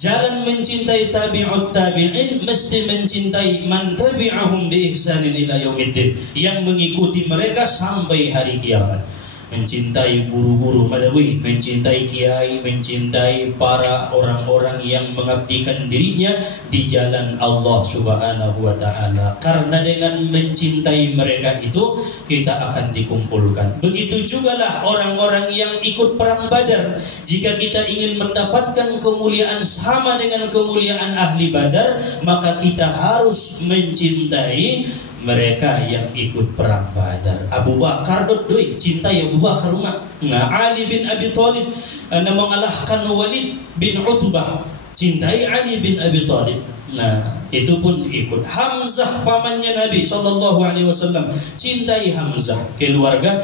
Jalan mencintai tabi'ut tabi'in mesti mencintai man tabi'ahum bi ihsanin ila yaumiddin, yang mengikuti mereka sampai hari kiamat. Mencintai guru-guru Madawi, mencintai kiai, mencintai para orang-orang yang mengabdikan dirinya di jalan Allah Subhanahu wa taala. Karena dengan mencintai mereka itu kita akan dikumpulkan. Begitu jugalah orang-orang yang ikut perang Badar. Jika kita ingin mendapatkan kemuliaan sama dengan kemuliaan ahli Badar, maka kita harus mencintai mereka yang ikut perang Badar. Abu Bakar doi cintai Abu Bakar rumah. Nah, Ali bin Abi Thalib mengalahkan Walid bin Utbah, cintai Ali bin Abi Thalib. Nah, itu pun ikut. Hamzah pamannya Nabi sallallahu alaihi wasallam, cintai Hamzah, keluarga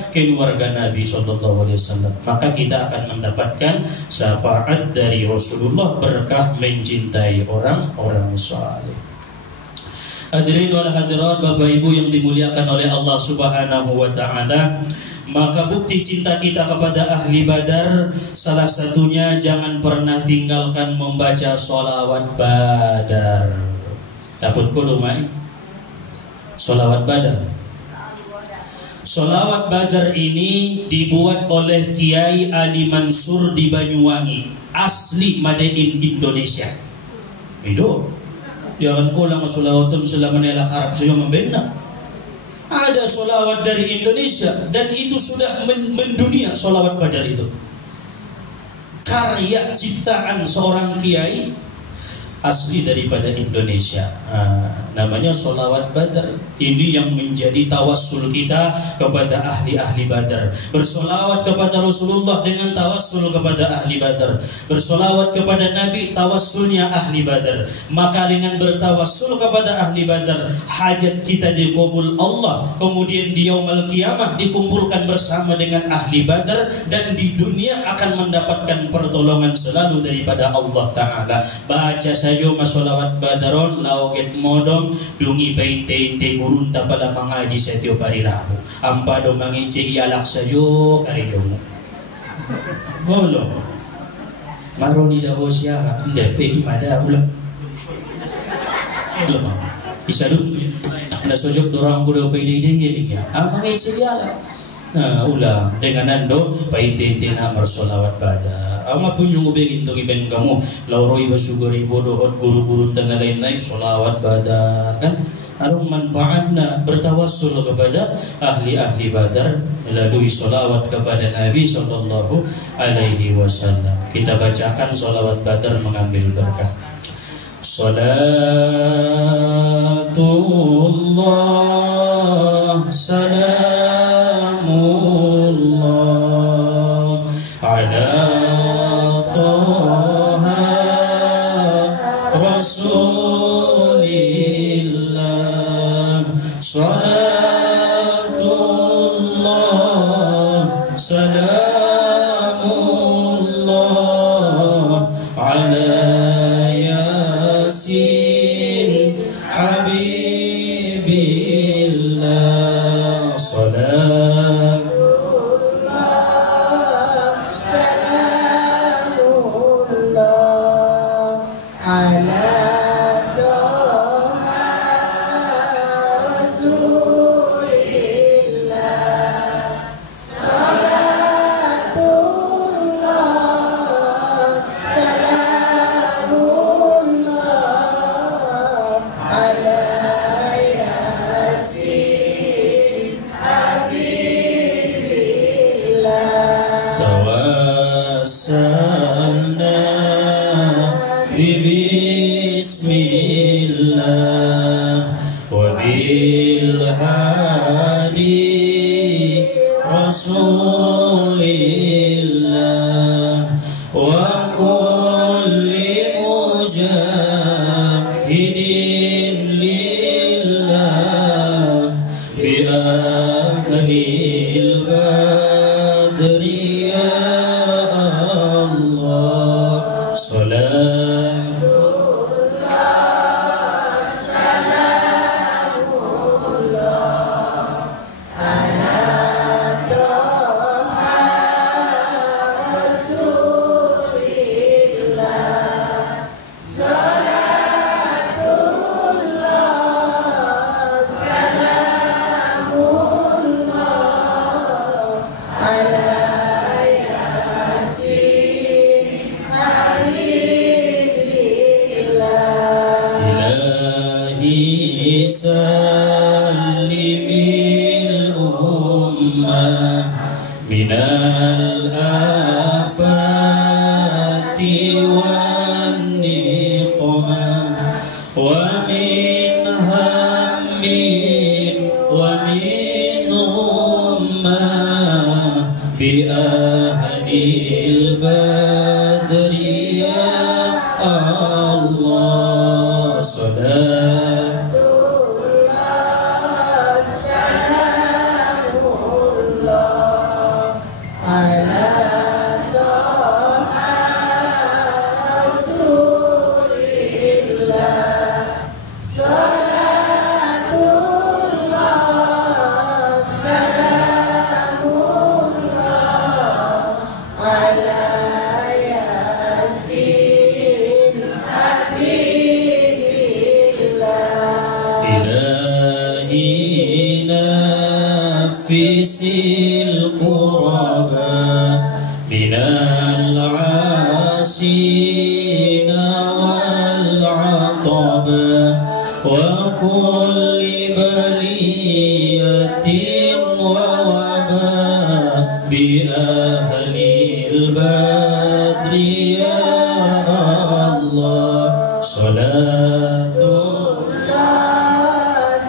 Nabi sallallahu alaihi wasallam. Maka kita akan mendapatkan syafaat dari Rasulullah berkah mencintai orang-orang saleh. Hadirin wal hadirat, Bapak Ibu yang dimuliakan oleh Allah Subhanahu wa taala, maka bukti cinta kita kepada ahli Badar salah satunya jangan pernah tinggalkan membaca sholawat Badar. Dapat kodumai sholawat Badar. Sholawat Badar ini dibuat oleh Kiai Ali Mansur di Banyuwangi, asli Madain Indonesia. Itu jangan kulang solawatun selama nela Arab saja membina. Ada solawat dari Indonesia dan itu sudah mendunia. Solawat Badar itu karya ciptaan seorang kiai asli daripada Indonesia. Namanya sholawat Badar. Ini yang menjadi tawassul kita kepada ahli-ahli Badar. Bersolawat kepada Rasulullah dengan tawassul kepada ahli Badar. Bersolawat kepada Nabi, tawassulnya ahli Badar. Maka dengan bertawassul kepada ahli Badar, hajat kita dikabul Allah. Kemudian di yaumul qiyamah dikumpulkan bersama dengan ahli Badar, dan di dunia akan mendapatkan pertolongan selalu daripada Allah Ta'ala. Baca saja masolawat Badaron, lauget modong, dungi baite gurun tapala mengaji setiap hari Rabu. Ampado mangice ialak sayo karidomo. Ngolo. Maroni daw siya, hindi pe imada ulam. Ulam. Isadut nasojok dorang ko daw pwede din ya. Mangice ialak. Ulang dengan nando baite na marsolawat Badar. Ama pun yung ubegin itong iben kamu lauroi basugari bodohot guru-guru tanda lain-lain solawat Badar kan. Anong manfaat na bertawassul kepada ahli-ahli Badar melalui solawat kepada Nabi sallallahu alaihi wasallam. Kita bacakan solawat Badar mengambil berkah. Salatullah salamullah ala Rasulillah. Salatullah salamullah ala Yasin Habibillah. Salatullah salamullah البدر يا الله صلاة الله سلام الله على طه رسول الله صلاة الله سلام الله على ياسين حبيب الله إلهي نفس القربى من العاسين والعطبى وكل بلية ووباء بأهل البدر يا الله صلاة الله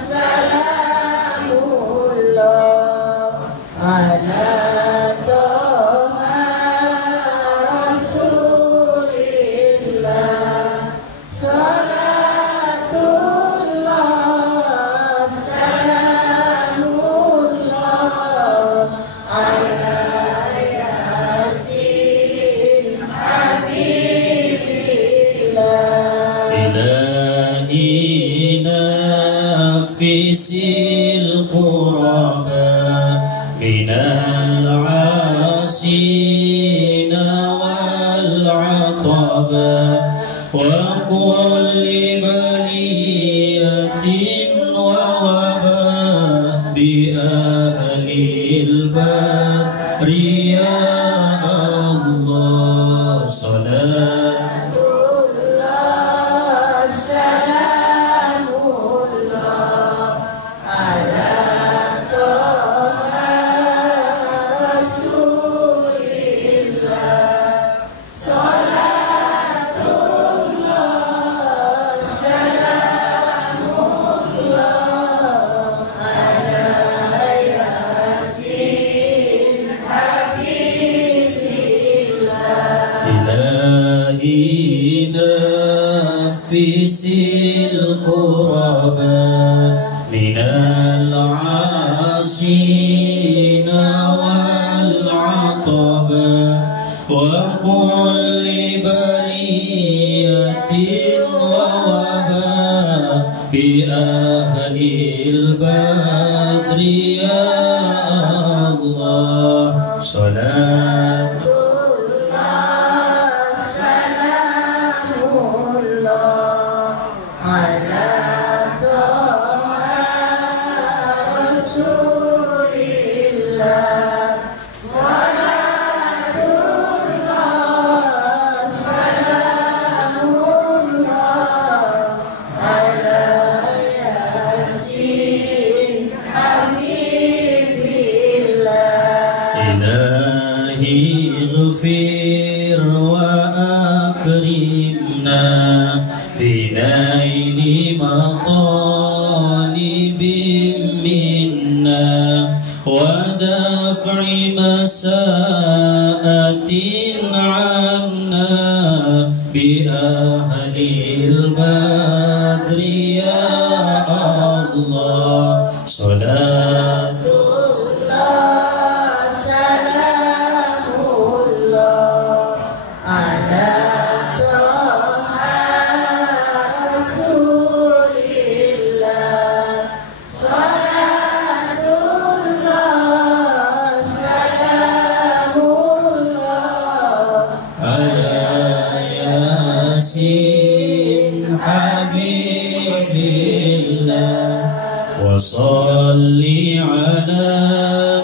سلام الله على طه رسول الله صلاة الله سلام الله على ياسين حبيب الله إلهي نفس القربى من العاسين والعطبى وكل بلية ووباء بأهل البر يا الله صلاة الله سلام الله على طه رسول الله صلاة الله سلام الله على ياسين حبيب الله إلهي نفس القربى من العاسين والعطبى وكل بلية ووباء بأهل البدر يا الله صلاة الله سلام الله على طه رسول الله صلاة الله سلام الله على ياسين حبيب الله إلهي اغفر وأكرمنا بنيل مطالب منا ودفع مساءة عنا بأهل البدر يا الله صلاة الله سلام الله على طه رسول الله صلاة الله سلام الله على ياسين حبيب الله وصل على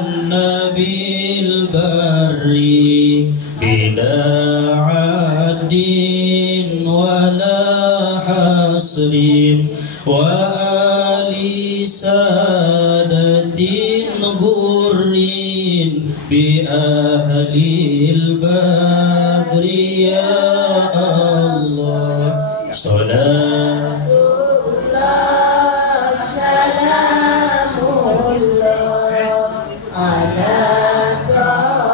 النبي البري بلا عد ولا حصر وآل سادة غر بأهل البدر يا الله صلاة الله سلام الله على طه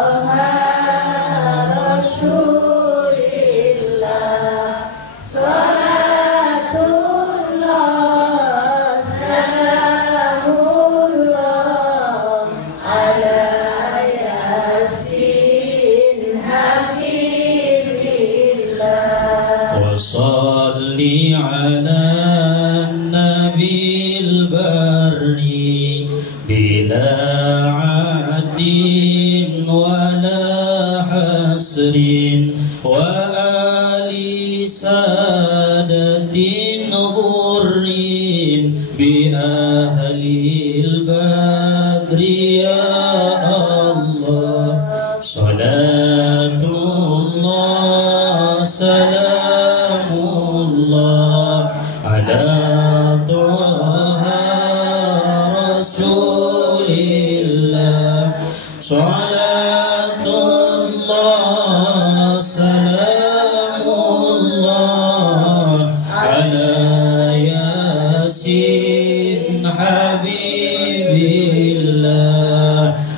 salli ala nabil barri bila adin wala hasrin wa ali sadatin ghurrin bi ahlil badri ya Allah salatullah salamullah ala taha rasulillah salatullah salamullah ala yasin habibillah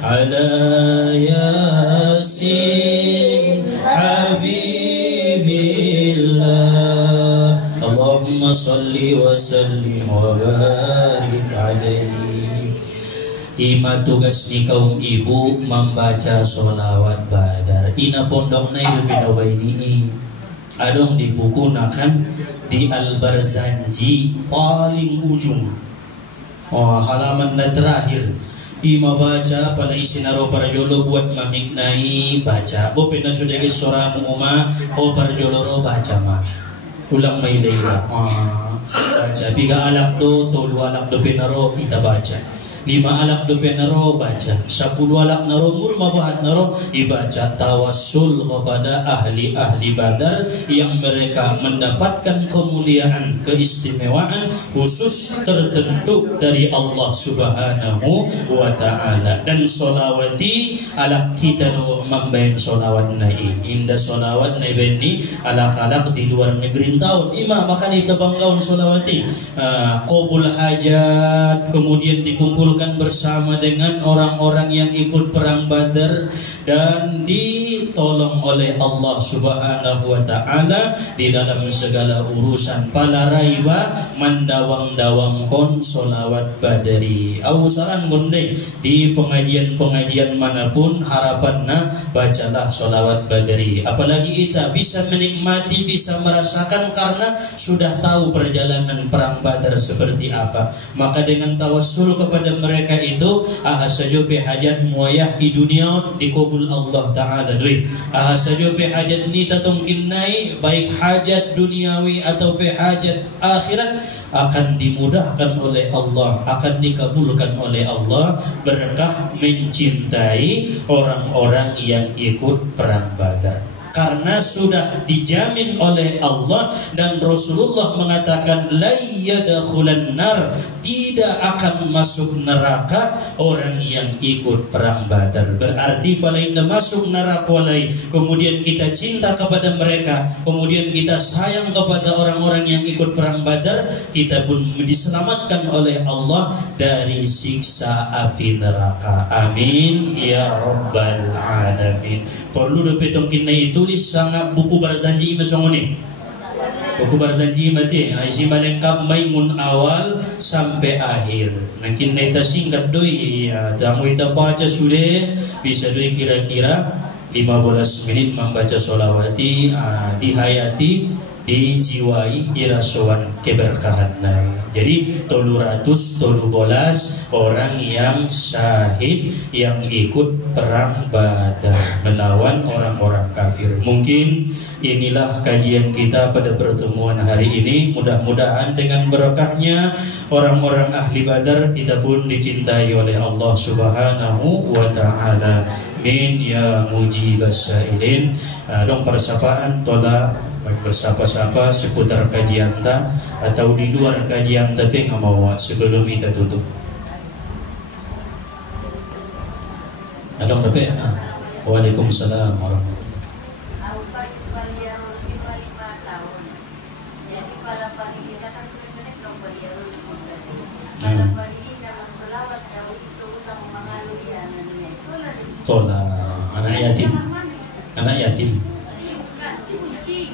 ala yasin habibillah Allahumma salli wa sallim wa barik alaihi. Ima tugas ni kaum ibu membaca sholawat badar. Ina pondok na ibu pinawai ini adong di buku nakan di Al-Barzanji paling ujung. Oh, halaman na terakhir. Ima baca pala isinaro para jolo buat mamiknai baca. Bo pina sudah ke soramu uma o para jolo ro baca ma. Ulang may leila. Baca. Biga alak do tolu alak do pinaro kita baca. 5 alak do penaro baca, 10 alak naro murmabahat naro ibaca tawassul kepada ahli-ahli Badar yang mereka mendapatkan kemuliaan, keistimewaan khusus tertentu dari Allah Subhanahu wa taala. Dan solawati alak kita do membain solawat nai indah solawat nai beni alak-alak di luar negeri tahun ima makan itu banggaun solawati qabul hajat, kemudian dikumpul bersama dengan orang-orang yang ikut perang Badar dan ditolong oleh Allah Subhanahu wa taala di dalam segala urusan. Pala raiba mandawang-dawang kon solawat badari. Awusaran gonde di pengajian-pengajian manapun harapanna bacalah solawat badari. Apalagi kita bisa menikmati, bisa merasakan karena sudah tahu perjalanan perang Badar seperti apa. Maka dengan tawassul kepada mereka itu saja pe hajat muayah di dunia dikabul Allah taala duit saja pe hajat ni tatungkin naik baik hajat duniawi atau pe hajat akhirat akan dimudahkan oleh Allah, akan dikabulkan oleh Allah berkah mencintai orang-orang yang ikut perang Badar. Karena sudah dijamin oleh Allah dan Rasulullah mengatakan la yadkhulan nar, tidak akan masuk neraka orang yang ikut perang Badar. Berarti paling masuk neraka walai, kemudian kita cinta kepada mereka, kemudian kita sayang kepada orang-orang yang ikut perang Badar, kita pun diselamatkan oleh Allah dari siksa api neraka. Amin ya rabbal alamin. Perlu dipetong kina itu tulis sangat buku Barzanji masongoni. Buku Barzanji mati isi lengkap maimun awal sampai akhir. Mungkin kita singkat doi ya, tamu kita baca sudah bisa doi kira-kira 15 menit membaca solawati dihayati dijiwai irasuan keberkahan. Jadi 313 orang yang syahid yang ikut perang Badar melawan orang-orang kafir. Mungkin inilah kajian kita pada pertemuan hari ini. Mudah-mudahan dengan berkahnya orang-orang ahli Badar kita pun dicintai oleh Allah Subhanahu wa taala. Amin ya mujibas sa'ilin. Dong persapaan tola bersapa-sapa seputar kajian ta atau di luar kajian tapi nggak mau sebelum kita tutup. Ada apa? Waalaikumsalam warahmatullahi. Tola anak yatim, anak yatim.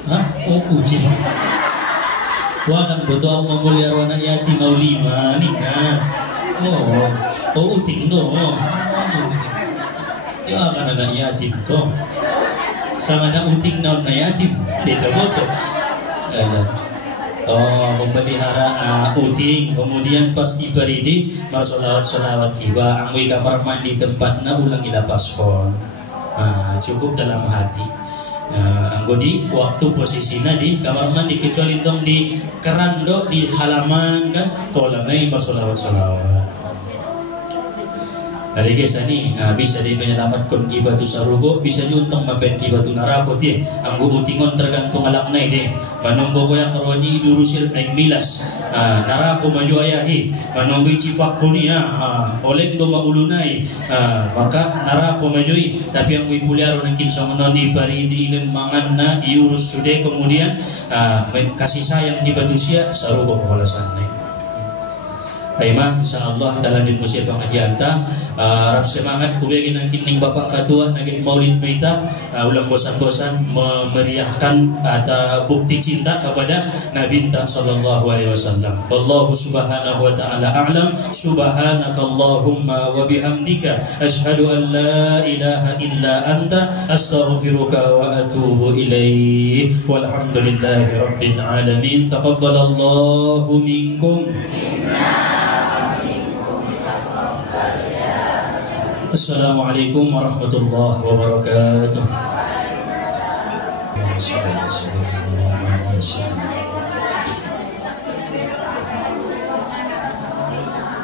Hah? Oh kucing. Wah kan betul aku mau melihara anak yatim mau 5 nih. Oh uting dong. Ya kan anak yatim toh. Sama anak uting naon yatim. Tidak betul. Ada. memelihara uting, kemudian pas diperidi bersolawat kiba, angwi kamar mandi tempatnya ulang ila paspor, cukup dalam hati. Anggodi waktu posisinya di kamar mandi, kecuali dong di keran do di halaman kan, tolamai bersolawat. Dari kisah ni bisa di menyelamatkan kibatu sarugo, bisa juga untuk mabet kibatu narako ti. Anggo utingon tergantung alak na ide. Manunggo ko yang karoni durusir ay milas. Narako maju ayahi. Manunggo cipak ko niya oleh do maulunay. Maka narako majui. Tapi ang ipulyaro ng kinsang noni paridi ilan mangan na iurus sude, kemudian kasih sayang kibatu siya sarugo kepalasan na. Baiklah, insyaallah kita lanjut musim pengajian ta. Harap semangat kubegin ang kining bapak katua naging maulid maita, ulang bosan-bosan memeriahkan atau bukti cinta kepada Nabi sallallahu alaihi wasallam. Wallahu subhanahu wa ta'ala a'lam. Subhanakallahumma wa bihamdika asyhadu an la ilaha illa anta astaghfiruka wa atubu ilaih. Walhamdulillahi rabbil alamin. Taqabbalallahu minkum. Assalamualaikum warahmatullahi wabarakatuh.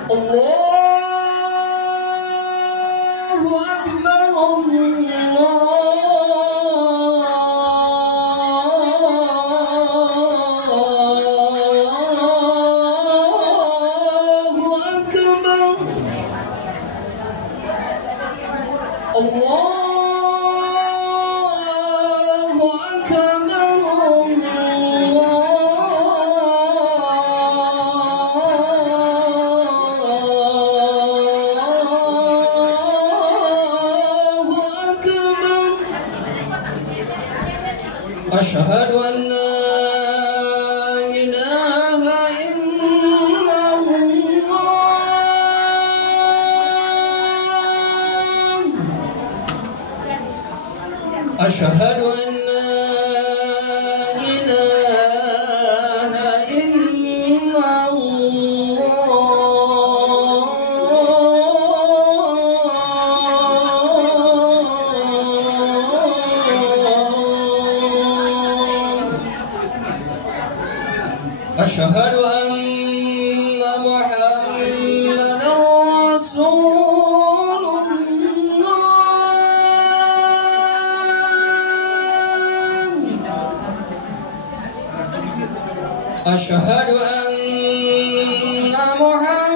Allahu Akbar, Asyhadu an la ilaha illallah. Asyhadu an la ilaha illallah. Asyhadu anna Muhammadar Rasulullah. Asyhadu anna Muhammadar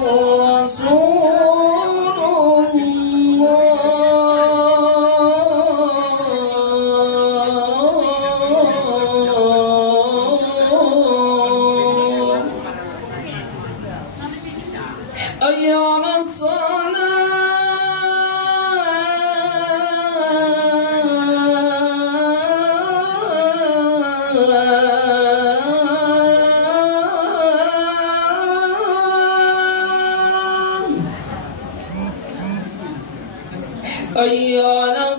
Rasulullah. Ayyana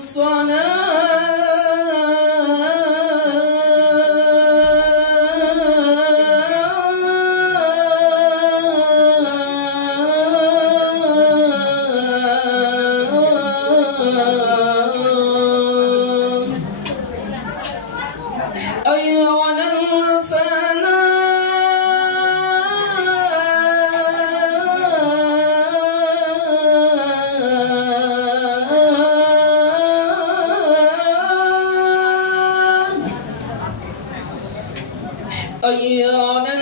ayyana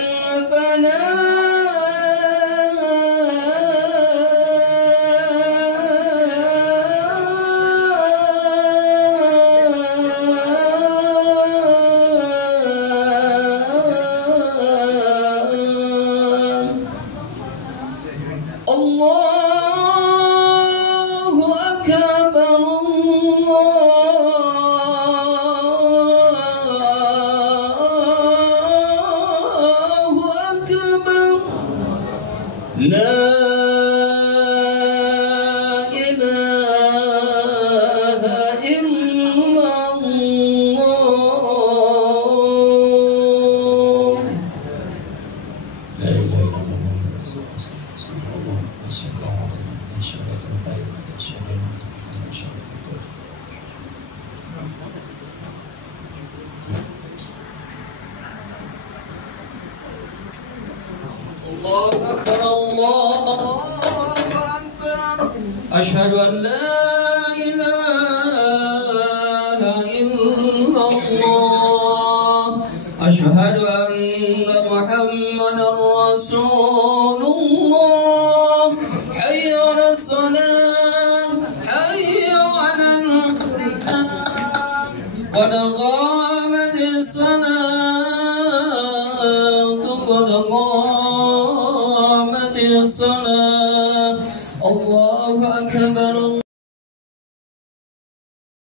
Allahu Akbar, أشهد أن لا إله إلا الله أشهد أن محمدا رسول الله حي على الصلاة حي على الفلاح قد قامت الصلاة قد قامت الصلاة الله أكبر